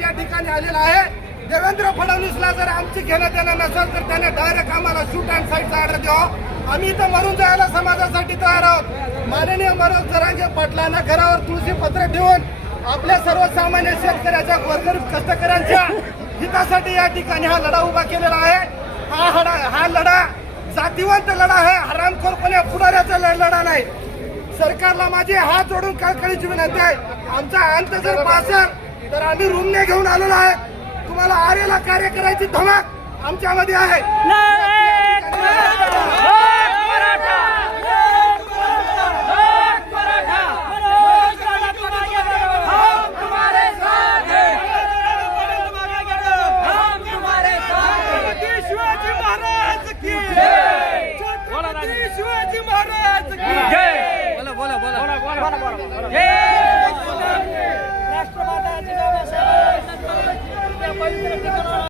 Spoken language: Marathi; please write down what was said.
आज या ठिकाणी आलेला आहे। देवेंद्र फडणवीसला जर आमची घेणं देणं नसेल तर त्याने डायरेक्ट आम्हाला शूट अँड फाईटचा ऑर्डर द्यावा। आम्ही इथं मरून जायला समाजासाठी तयार आहोत। माननीय मनोज जरांगे पाटलांना घरावर तुळशी पत्र ठेवून आपल्या सर्वसामान्य शेतकऱ्याच्या गोरगरीब कष्टकऱ्यांच्या हितासाठी या ठिकाणी हा लढा उभा केलेला आहे। हा लढा जातीवंत लढा आहे, हरामखोरपणे पुढाऱ्याचा लढा नाही। सरकारला माझी हात जोडून कळकळीची विनंती आहे, आमचा अंत जर पासेल तर आम्ही रूमने घेऊन आलेलो आहे। तुम्हाला आरेला कार्य करायची धमक आमच्यामध्ये आहे। शिवाजी महाराज की